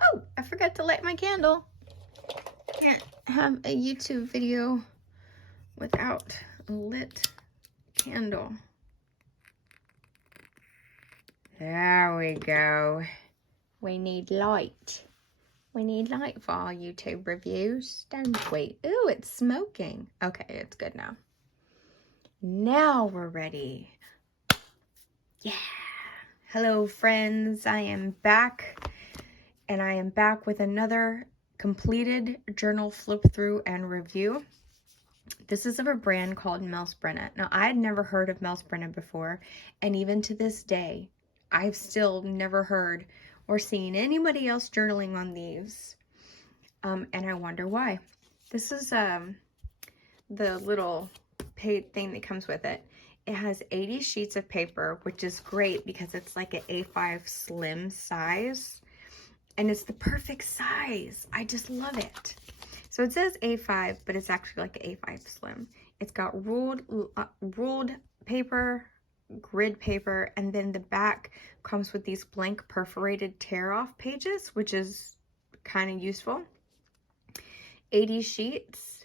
Oh, I forgot to light my candle. Can't have a YouTube video without a lit candle. There we go. We need light. We need light for our YouTube reviews, don't we? Ooh, it's smoking. Okay, it's good now. Now we're ready. Yeah. Hello, friends. I am back, and I am back with another completed journal flip through and review. This is of a brand called Melsbrinna. Now, I had never heard of Melsbrinna before, and even to this day, I've still never heard or seen anybody else journaling on these, and I wonder why. This is the little thing that comes with it. It has 80 sheets of paper, which is great because it's like an A5 slim size, and it's the perfect size. I just love it. So it says A5, but it's actually like an A5 slim. It's got ruled paper, grid paper, and then the back comes with these blank perforated tear-off pages, which is kind of useful. 80 sheets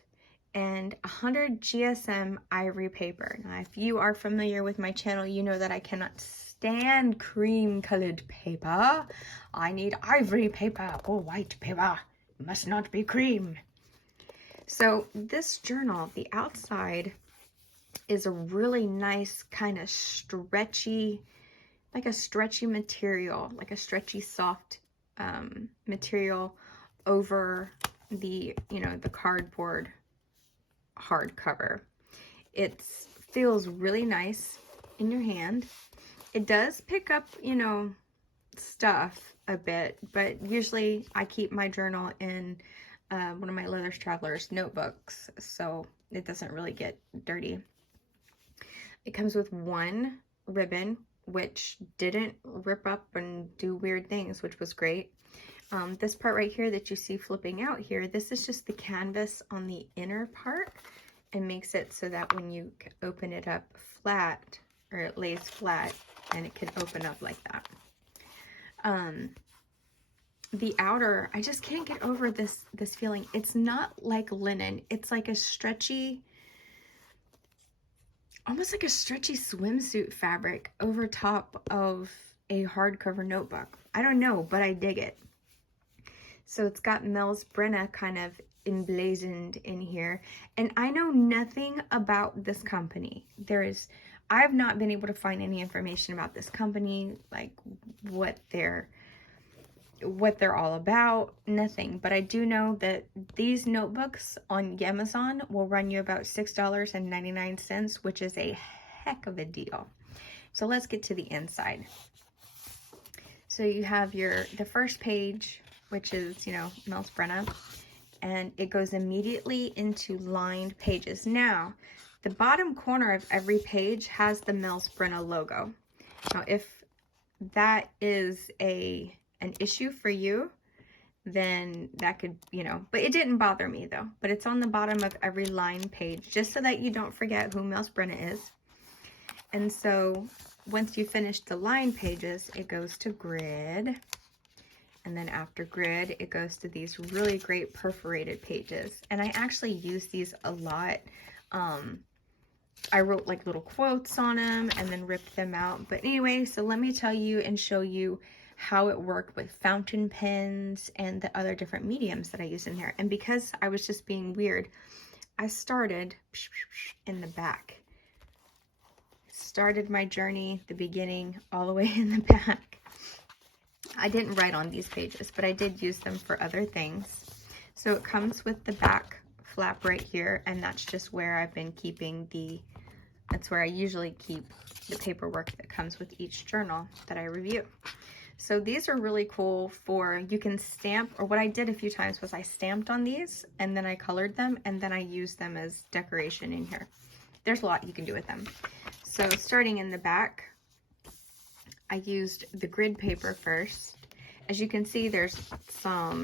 and 100 GSM ivory paper. Now, if you are familiar with my channel, you know that I cannot stand cream-colored paper. I need ivory paper or white paper. It must not be cream. So this journal, the outside is a really nice kind of stretchy, like a stretchy material, like a stretchy soft material over the, the cardboard hardcover. It feels really nice in your hand. It does pick up, stuff a bit, but usually I keep my journal in one of my Leathers Travelers notebooks, so it doesn't really get dirty. It comes with one ribbon, which didn't rip up and do weird things, which was great. This part right here that you see flipping out here, this is just the canvas on the inner part and makes it so that when you open it up flat, or it lays flat, and it can open up like that. The outer, I just can't get over this feeling. It's not like linen. It's like a stretchy, almost like a stretchy swimsuit fabric over top of a hardcover notebook. I don't know, but I dig it. So it's got Melsbrinna kind of emblazoned in here. And I know nothing about this company. I've not been able to find any information about this company, like what they're all about, nothing. But I do know that these notebooks on Amazon will run you about $6.99, which is a heck of a deal. So let's get to the inside. So you have the first page, which is, Melsbrinna, and it goes immediately into lined pages. Now, the bottom corner of every page has the Melsbrinna logo. Now, if that is an issue for you, then that could, but it didn't bother me though. But it's on the bottom of every line page, just so that you don't forget who Melsbrinna is. And so once you finish the line pages, it goes to grid. And then after grid, it goes to these really great perforated pages. And I actually use these a lot. I wrote like little quotes on them and then ripped them out. But anyway, so let me tell you and show you how it worked with fountain pens and the other different mediums that I use in here. And because I was just being weird, I started in the back. Started my journey, the beginning, all the way in the back. I didn't write on these pages, but I did use them for other things. So it comes with the back flap right here, and that's just where I've been keeping that's where I usually keep the paperwork that comes with each journal that I review. So these are really cool you can stamp, or what I did a few times was I stamped on these and then I colored them and then I used them as decoration in here. There's a lot you can do with them. So starting in the back, I used the grid paper first. As you can see, there's a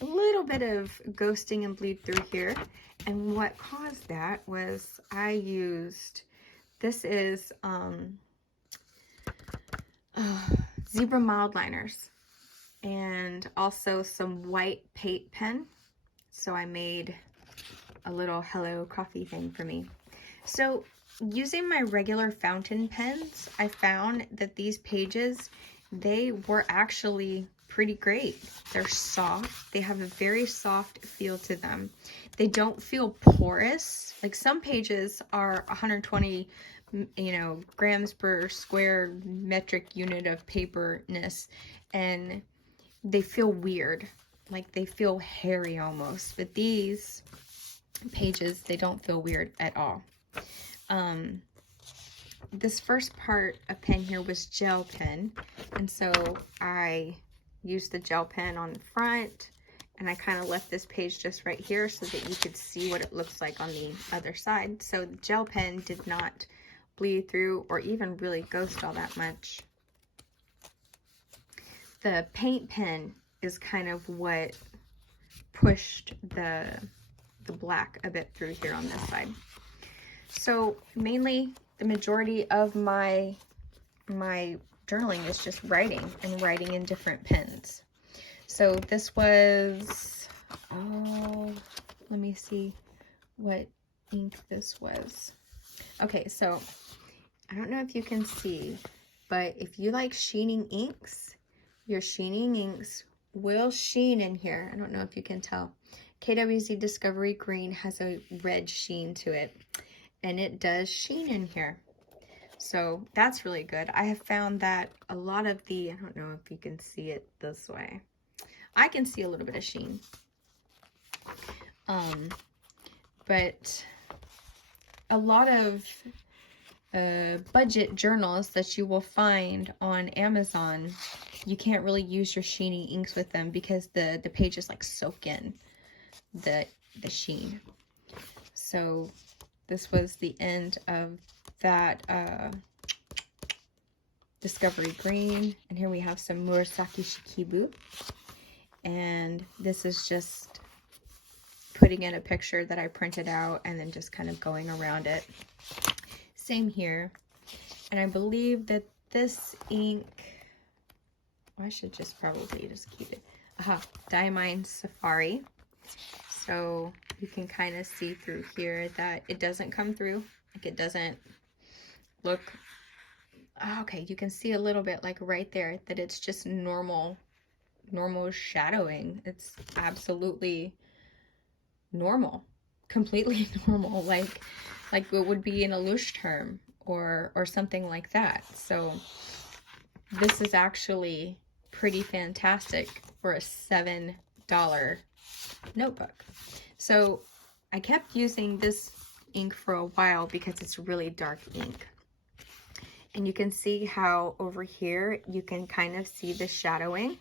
little bit of ghosting and bleed through here. And what caused that was I used, this is Zebra mild liners. and also some white paint pen. So I made a little hello coffee thing for me. So using my regular fountain pens, I found that these pages, they were actually pretty great. They're soft. They have a very soft feel to them. They don't feel porous. Like some pages are 120, grams per square metric unit of paperness, and they feel weird. Like they feel hairy almost. But these pages, they don't feel weird at all. This first part of pen here was gel pen, and so I used the gel pen on the front, and I kind of left this page just right here so that you could see what it looks like on the other side. So the gel pen did not bleed through or even really ghost all that much. The paint pen is kind of what pushed the black a bit through here on this side. So mainly the majority of my journaling is just writing and writing in different pens. So this was, let me see what ink this was. Okay, so I don't know if you can see, but if you like sheening inks, your sheening inks will sheen in here. I don't know if you can tell. KWZ Discovery Green has a red sheen to it, and it does sheen in here. So that's really good. I have found that a lot of the, I don't know if you can see it this way. I can see a little bit of sheen. But a lot of budget journals that you will find on Amazon, you can't really use your sheeny inks with them because the pages like soak in the sheen. So this was the end of that Discovery Green, and here we have some Murasaki Shikibu, and this is just putting in a picture that I printed out and then just kind of going around it. Same here, and I believe that this ink, I should just probably just keep it. Diamine Safari. So you can kind of see through here that it doesn't come through. Like it doesn't look, okay, you can see a little bit like right there that it's just normal shadowing. It's absolutely normal, completely normal, like it would be in a louche term or something like that. So this is actually pretty fantastic for a $7 notebook. So I kept using this ink for a while because it's really dark ink. And you can see how over here you can kind of see the shadowing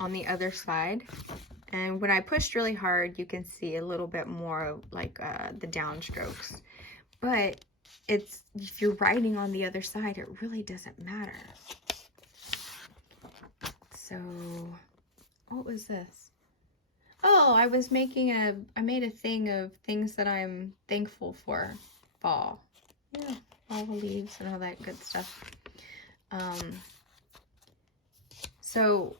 on the other side. And when I pushed really hard, you can see a little bit more of like the downstrokes. But it's, if you're writing on the other side, it really doesn't matter. So what was this? Oh, I was making I made a thing of things that I'm thankful for. Fall. Yeah, all the leaves and all that good stuff. So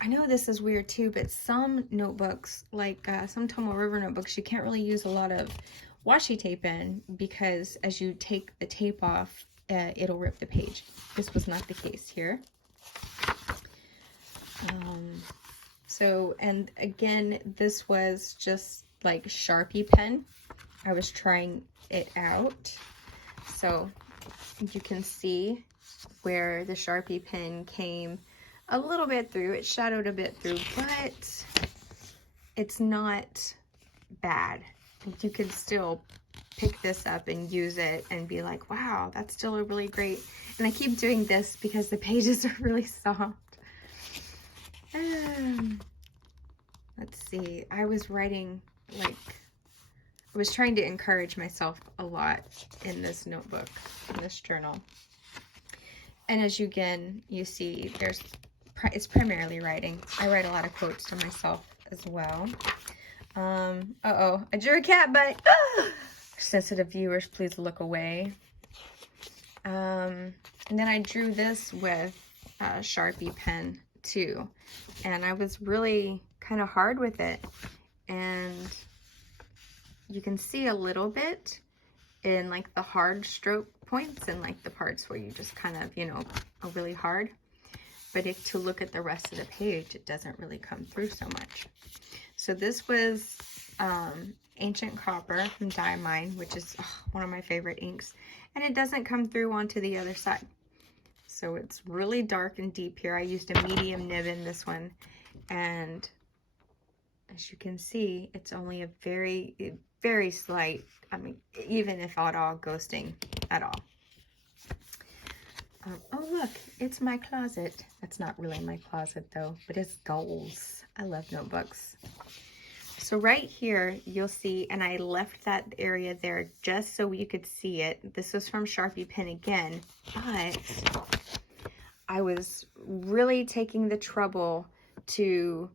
I know this is weird too, but some notebooks, like some Tomoe River notebooks, you can't really use a lot of washi tape in because as you take the tape off, it'll rip the page. This was not the case here. So, and again, this was just like Sharpie pen. I was trying it out. So you can see where the Sharpie pen came a little bit through. It shadowed a bit through, but it's not bad. You can still pick this up and use it and be like, wow, that's still a really great. And I keep doing this because the pages are really soft. Let's see, I was writing, like, I was trying to encourage myself a lot in this notebook, in this journal. And as you see, it's primarily writing. I write a lot of quotes to myself as well. Uh-oh, I drew a cat butt. Sensitive viewers, please look away. And then I drew this with a Sharpie pen too. And I was really kind of hard with it. And you can see a little bit in like the hard stroke points and like the parts where you just kind of, you know, are really hard. But if to look at the rest of the page, it doesn't really come through so much. So this was Ancient Copper from Diamine, which is one of my favorite inks. And it doesn't come through onto the other side. So it's really dark and deep here. I used a medium nib in this one. And as you can see, it's only a very, very slight, I mean, even if at all, ghosting at all. Oh, look, it's my closet. That's not really my closet, though, but it's goals. I love notebooks. So right here, you'll see, and I left that area there just so you could see it. This was from Sharpie Pen again, but I was really taking the trouble to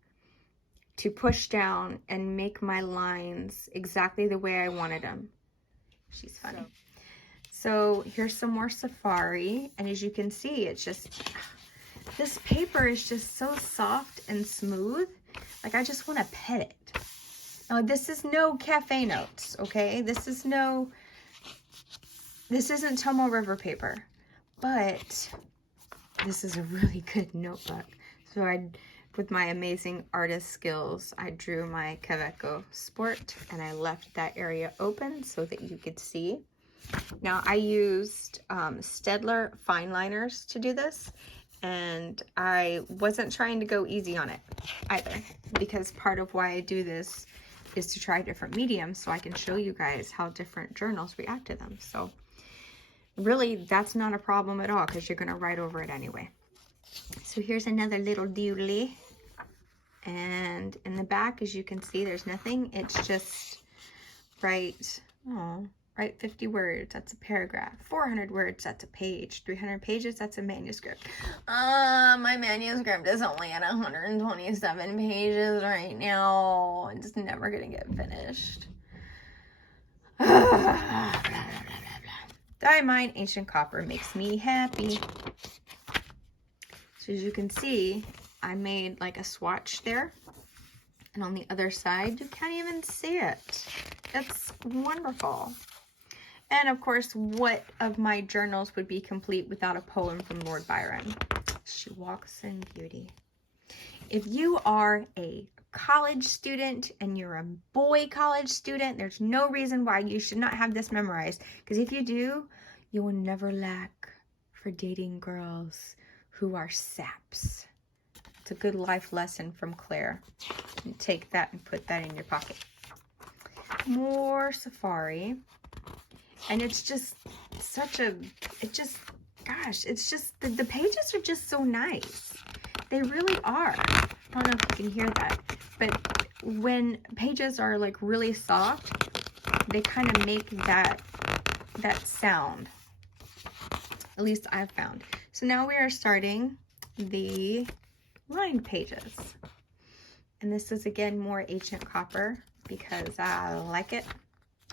push down and make my lines exactly the way I wanted them. She's funny. So here's some more Safari, and as you can see, it's just, this paper is just so soft and smooth. Like, I just want to pet it. Now, this is no Cafe Notes, okay? This isn't Tomo River paper, but this is a really good notebook. So with my amazing artist skills, I drew my Kaweco Sport, and I left that area open so that you could see. Now, I used Staedtler fine liners to do this, and I wasn't trying to go easy on it either, because part of why I do this is to try different mediums so I can show you guys how different journals react to them. So really, that's not a problem at all, because you're going to write over it anyway. So here's another little doodly, and in the back, as you can see, there's nothing. It's just write 50 words, that's a paragraph. 400 words, that's a page. 300 pages, that's a manuscript. My manuscript is only at 127 pages right now. It's never gonna get finished. Diamine Ancient Copper makes me happy. So as you can see, I made like a swatch there. And on the other side, you can't even see it. It's wonderful. And of course, what of my journals would be complete without a poem from Lord Byron? She walks in beauty. If you are a college student and you're a boy college student, there's no reason why you should not have this memorized. Because if you do, you will never lack for dating girls who are saps. It's a good life lesson from Claire. And take that and put that in your pocket. More Safari. And it's just such a, gosh, it's just, the pages are just so nice. They really are. I don't know if you can hear that. But when pages are like really soft, they kind of make that sound. At least I've found. So now we are starting the lined pages. And this is again more Ancient Copper because I like it.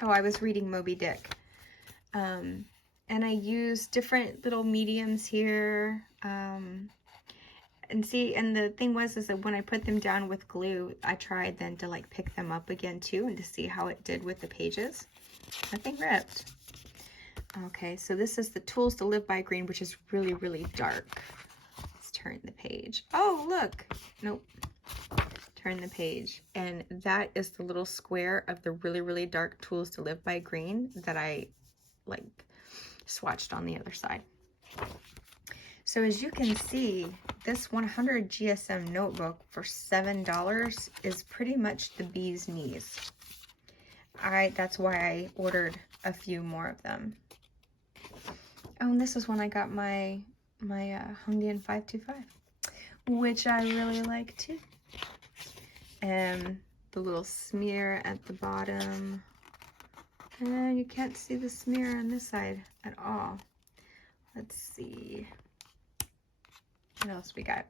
Oh, I was reading Moby Dick. And I use different little mediums here. And see, and the thing is that when I put them down with glue, I tried then to like pick them up again too and to see how it did with the pages. Nothing ripped. Okay, so this is the Tools to Live by green, which is really, really dark. Let's turn the page. Oh, look. Nope. Turn the page. And that is the little square of the really, really dark Tools to Live by green that I like swatched on the other side. So as you can see, this 100 GSM notebook for $7 is pretty much the bee's knees. That's why I ordered a few more of them. Oh, and this is when I got my Hongdian 525, which I really like too. And the little smear at the bottom. And you can't see the smear on this side at all. Let's see. What else we got?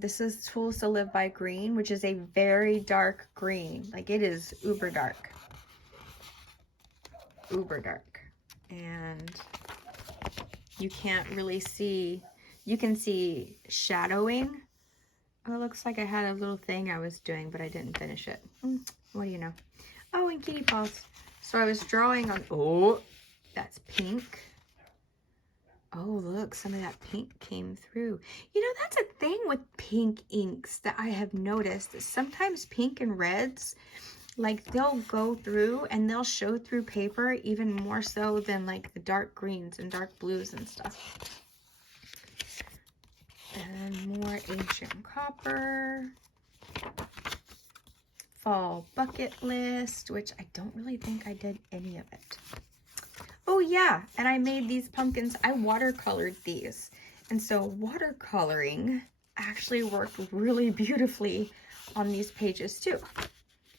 This is Tools to Live by green, which is a very dark green. Like it is uber dark. Uber dark. And you can't really see. You can see shadowing. Oh, it looks like I had a little thing I was doing, but I didn't finish it. What do you know? Oh, and kitty paws. So I was drawing on, oh, that's pink. Oh, look, some of that pink came through. You know, that's a thing with pink inks that I have noticed. That sometimes pink and reds, like they'll go through and they'll show through paper even more so than like the dark greens and dark blues and stuff. And more ancient copper. Fall bucket list, which I don't really think I did any of it. Oh yeah, and I made these pumpkins. I watercolored these. And so watercoloring actually worked really beautifully on these pages too.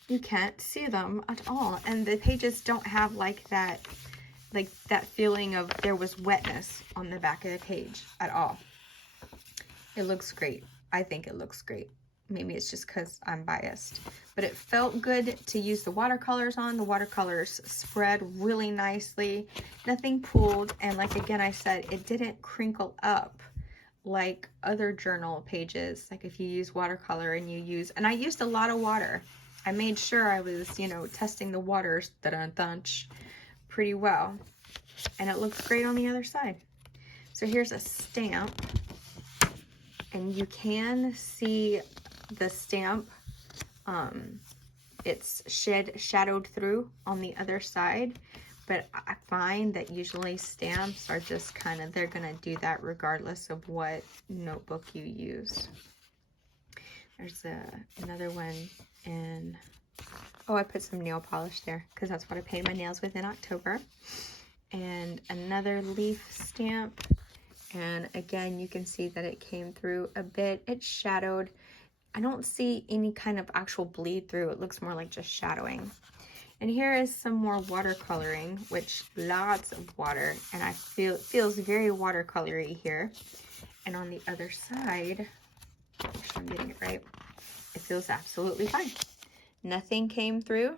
You can't see them at all. And the pages don't have like that feeling of there was wetness on the back of the page at all. It looks great. I think it looks great. Maybe it's just because I'm biased. But it felt good to use the watercolors on. The watercolors spread really nicely. Nothing pooled. And like again, I said, it didn't crinkle up like other journal pages. Like if you use watercolor and you use... And I used a lot of water. I made sure I was, you know, testing the waters pretty well. And it looks great on the other side. So here's a stamp. And you can see the stamp, it's shadowed through on the other side, but I find that usually stamps are just kind of, they're gonna do that regardless of what notebook you use. There's another one in, oh, I put some nail polish there because that's what I paint my nails with in October. And another leaf stamp. And again, you can see that it came through a bit. It's shadowed. I don't see any kind of actual bleed through. It looks more like just shadowing. And here is some more watercoloring, which lots of water. And I feel it feels very watercolory here. And on the other side, make sure I'm getting it right, it feels absolutely fine. Nothing came through.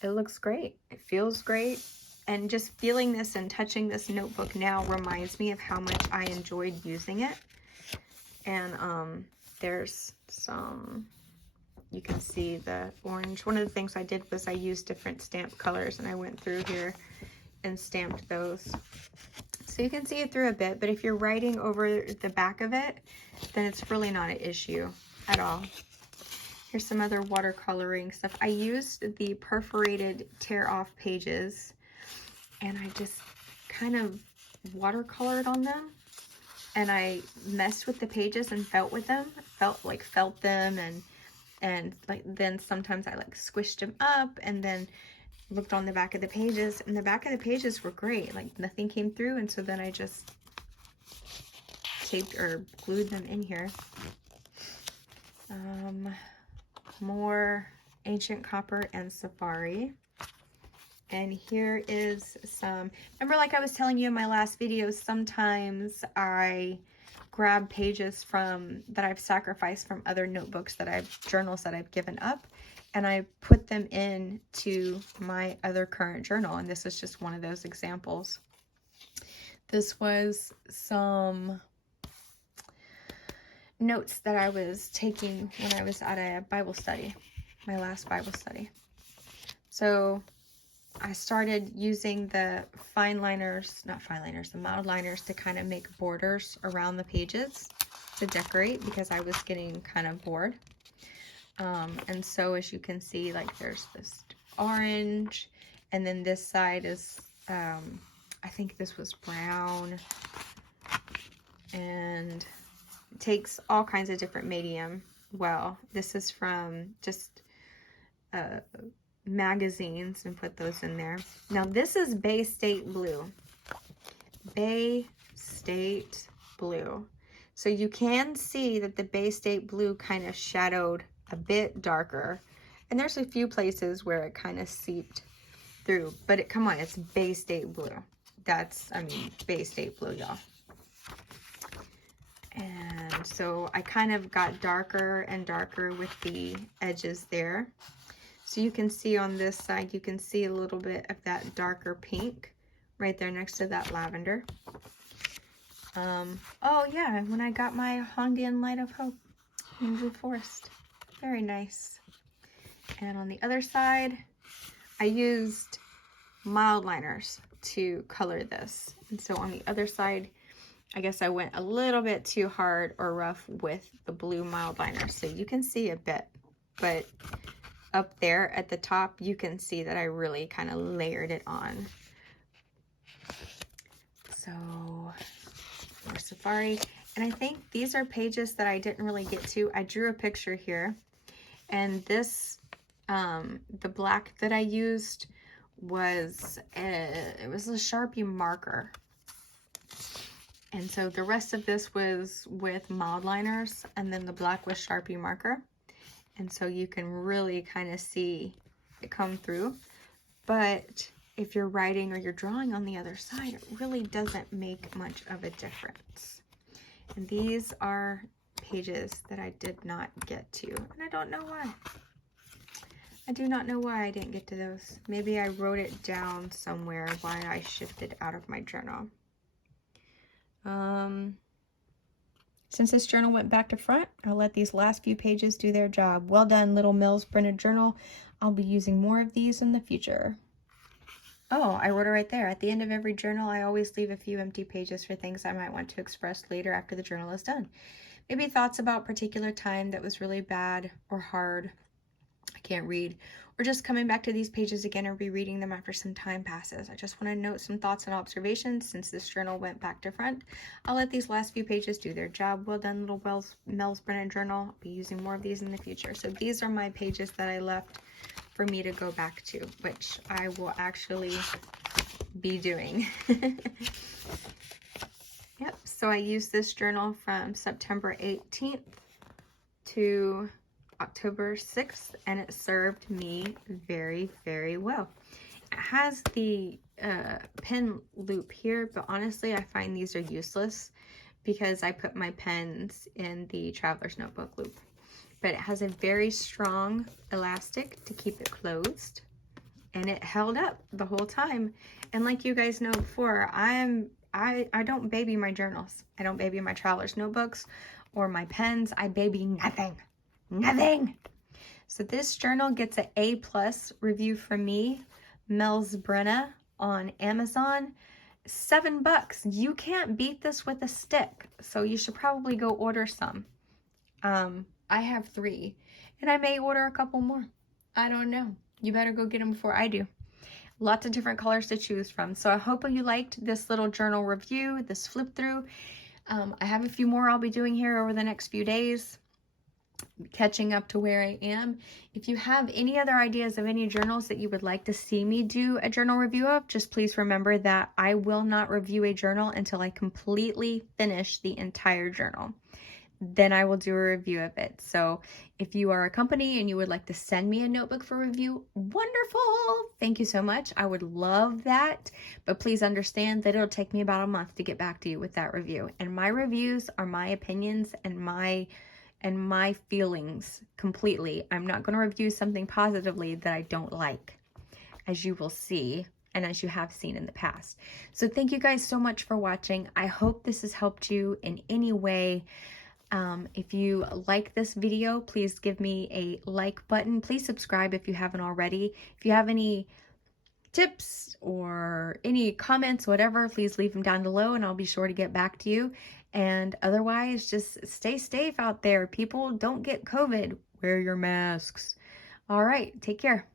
It looks great. It feels great. And just feeling this and touching this notebook now reminds me of how much I enjoyed using it. And there's some, you can see the orange. One of the things I did was I used different stamp colors and I went through here and stamped those. So you can see it through a bit, but if you're writing over the back of it, then it's really not an issue at all. Here's some other watercoloring stuff. I used the perforated tear off pages and I just kind of watercolored on them, and I messed with the pages and felt with them, felt them, and like then sometimes I like squished them up and then looked on the back of the pages, and the back of the pages were great, like nothing came through, and so then I just taped or glued them in here. More ancient copper and safari. And here is some, remember like I was telling you in my last video, sometimes I grab pages from, that I've sacrificed from other notebooks journals that I've given up, and I put them into my other current journal. And this is just one of those examples. This was some notes that I was taking when I was at a Bible study, my last Bible study. So I started using the fine liners, not fine liners, the mild liners to kind of make borders around the pages to decorate because I was getting kind of bored. And so as you can see, like there's this orange, and then this side is, I think this was brown, and it takes all kinds of different medium. Well, this is from just magazines, and put those in there. Now this is Bay State Blue. Bay State Blue. So you can see that the Bay State Blue kind of shadowed a bit darker. And there's a few places where it kind of seeped through. But come on, it's Bay State Blue. That's, I mean, Bay State Blue, y'all. And so I kind of got darker and darker with the edges there. So you can see on this side, you can see a little bit of that darker pink right there next to that lavender. Oh yeah, when I got my Hondian Light of Hope in Blue Forest. Very nice. And on the other side, I used mild liners to color this. And so on the other side, I guess I went a little bit too hard or rough with the blue mild liner. So you can see a bit, but up there at the top, you can see that I really kind of layered it on. So for Safari, and I think these are pages that I didn't really get to. I drew a picture here, and this, the black that I used was, it was a Sharpie marker. And so the rest of this was with mild liners, and then the black was Sharpie marker. And so you can really kind of see it come through. But if you're writing or you're drawing on the other side, it really doesn't make much of a difference. And these are pages that I did not get to, and I don't know why. I do not know why I didn't get to those. Maybe I wrote it down somewhere why I shifted out of my journal. Since this journal went back to front, I'll let these last few pages do their job. Well done, little Melsbrinna journal. I'll be using more of these in the future. Oh, I wrote it right there. At the end of every journal, I always leave a few empty pages for things I might want to express later after the journal is done. Maybe thoughts about particular time that was really bad or hard, I can't read, or just coming back to these pages again or rereading them after some time passes. I just want to note some thoughts and observations since this journal went back to front. I'll let these last few pages do their job. Well done, little Melsbrinna journal. I'll be using more of these in the future. So these are my pages that I left for me to go back to, which I will actually be doing. Yep, so I used this journal from September 18th to October 6th, and it served me very, very well. It has the pen loop here, but honestly, I find these are useless because I put my pens in the traveler's notebook loop. But it has a very strong elastic to keep it closed, and it held up the whole time. And like you guys know before, I don't baby my journals. I don't baby my traveler's notebooks or my pens. I baby nothing. So this journal gets an A+ review from me, Melsbrinna on Amazon. $7. You can't beat this with a stick, so you should probably go order some. I have 3, and I may order a couple more. I don't know. You better go get them before I do. Lots of different colors to choose from. So I hope you liked this little journal review, this flip through. I have a few more I'll be doing here over the next few days, catching up to where I am. If you have any other ideas of any journals that you would like to see me do a journal review of, just please remember that I will not review a journal until I completely finish the entire journal. Then I will do a review of it. So if you are a company and you would like to send me a notebook for review, wonderful. Thank you so much. I would love that. But please understand that it'll take me about a month to get back to you with that review. And my reviews are my opinions and my feelings completely. I'm not going to review something positively that I don't like, as you will see and as you have seen in the past. So thank you guys so much for watching. I hope this has helped you in any way. If you like this video, please give me a like button. Please subscribe if you haven't already. If you have any tips or any comments, whatever, please leave them down below and I'll be sure to get back to you. And otherwise, just stay safe out there. People, don't get COVID. Wear your masks. All right, take care.